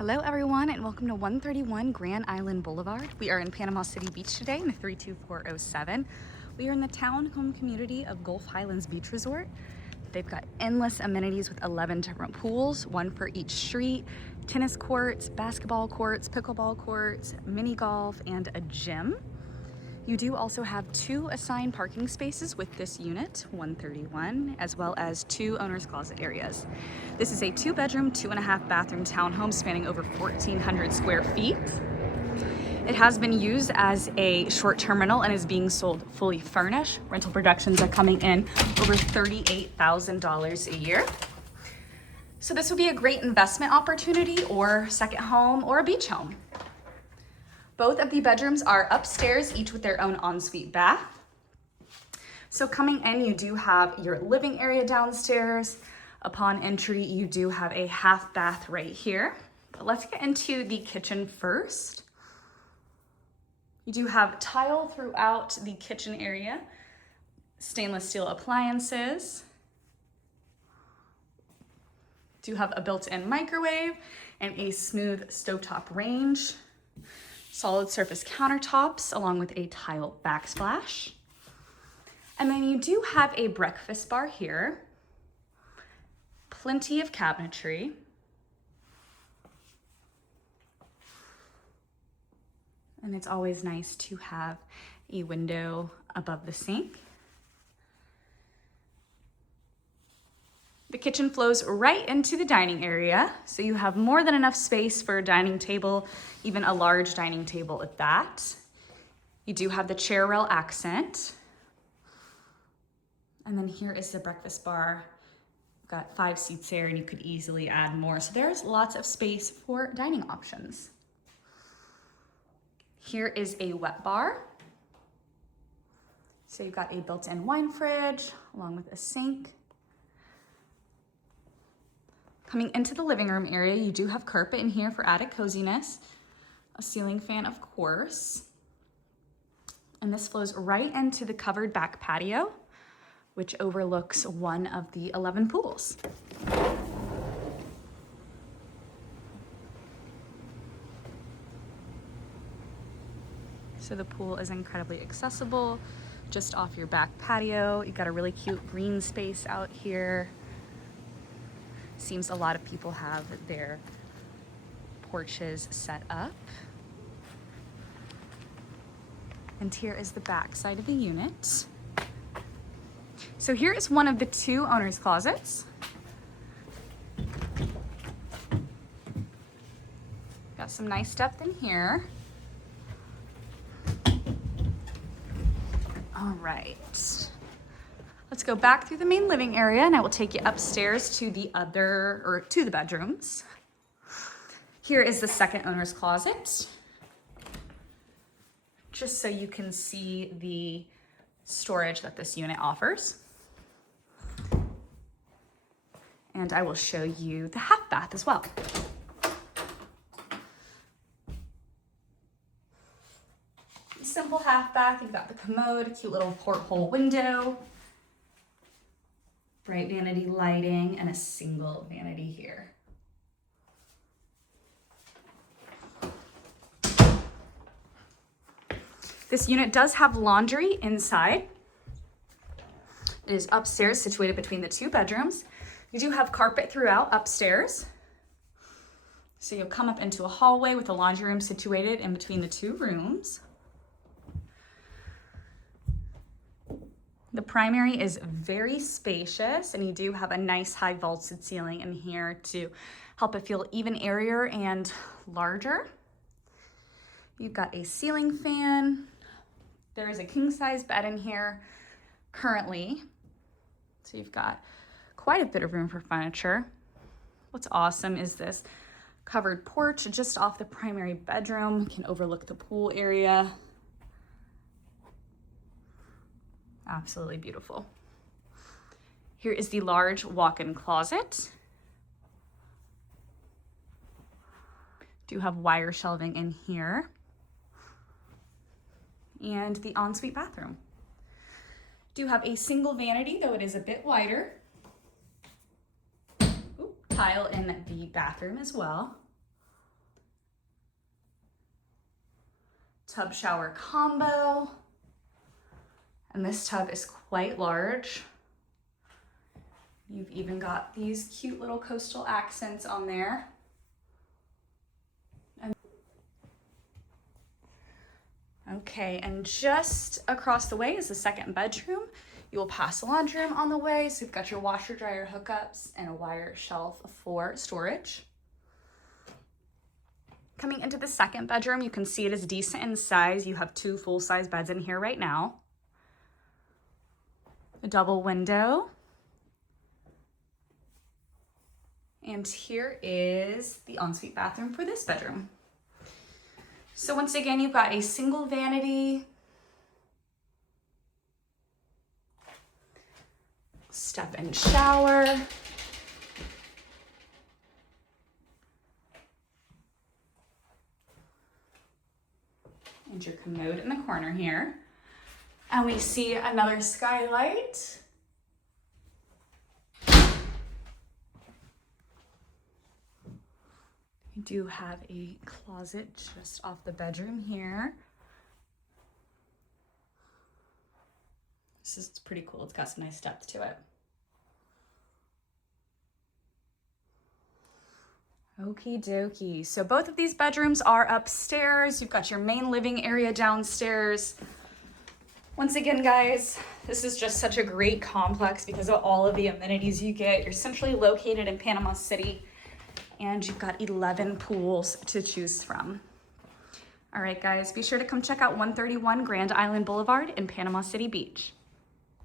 Hello everyone and welcome to 131 Grand Island Boulevard. We are in Panama City Beach today in the 32407. We are in the Townhome community of Gulf Highlands Beach Resort. They've got endless amenities with 11 different pools, one for each street, tennis courts, basketball courts, pickleball courts, mini golf, and a gym. You do also have 2 assigned parking spaces with this unit, 131, as well as 2 owner's closet areas. This is a 2-bedroom, 2.5 bathroom townhome spanning over 1,400 square feet. It has been used as a short-term rental and is being sold fully furnished. Rental projections are coming in over $38,000 a year. So this would be a great investment opportunity or second home or a beach home. Both of the bedrooms are upstairs, each with their own ensuite bath. So coming in, you do have your living area downstairs. Upon entry, you do have a half bath right here. But let's get into the kitchen first. You do have tile throughout the kitchen area, stainless steel appliances. Do have a built-in microwave and a smooth stovetop range. Solid surface countertops along with a tile backsplash. And then you do have a breakfast bar here. Plenty of cabinetry. And it's always nice to have a window above the sink. The kitchen flows right into the dining area, so you have more than enough space for a dining table, even a large dining table at that. You do have the chair rail accent. And then here is the breakfast bar. We've got 5 seats there and you could easily add more. So there's lots of space for dining options. Here is a wet bar. So you've got a built-in wine fridge along with a sink. Coming into the living room area, you do have carpet in here for added coziness, a ceiling fan, of course. And this flows right into the covered back patio, which overlooks one of the 11 pools. So the pool is incredibly accessible, just off your back patio. You've got a really cute green space out here. Seems a lot of people have their porches set up. And here is the back side of the unit. So here is one of the 2 owner's closets. Got some nice depth in here. All right. Let's go back through the main living area and I will take you upstairs to the bedrooms. Here is the second owner's closet. Just so you can see the storage that this unit offers. And I will show you the half bath as well. Simple half bath, you've got the commode, a cute little porthole window. Bright vanity lighting and a single vanity here. This unit does have laundry inside. It is upstairs, situated between the 2 bedrooms. You do have carpet throughout upstairs. So you'll come up into a hallway with a laundry room situated in between the 2 rooms. The primary is very spacious and you do have a nice high vaulted ceiling in here to help it feel even airier and larger. You've got a ceiling fan. There is a king size bed in here currently. So you've got quite a bit of room for furniture. What's awesome is this covered porch just off the primary bedroom. Can overlook the pool area. Absolutely beautiful. Here is the large walk-in closet. Do have wire shelving in here. And the ensuite bathroom. Do have a single vanity, though it is a bit wider. Tile in the bathroom as well. tub shower combo. And this tub is quite large. You've even got these cute little coastal accents on there. Okay, and just across the way is the second bedroom. You will pass the laundry room on the way, so you've got your washer dryer hookups and a wire shelf for storage. Coming into the second bedroom, you can see it is decent in size. You have 2 full-size beds in here right now. A double window. And here is the ensuite bathroom for this bedroom. So once again, you've got a single vanity, step-in shower, and your commode in the corner here. And we see another skylight. We do have a closet just off the bedroom here. This is pretty cool. It's got some nice depth to it. Okie dokie. So both of these bedrooms are upstairs. You've got your main living area downstairs. Once again, guys, this is just such a great complex because of all of the amenities you get. You're centrally located in Panama City, and you've got 11 pools to choose from. All right, guys, be sure to come check out 131 Grand Island Boulevard in Panama City Beach.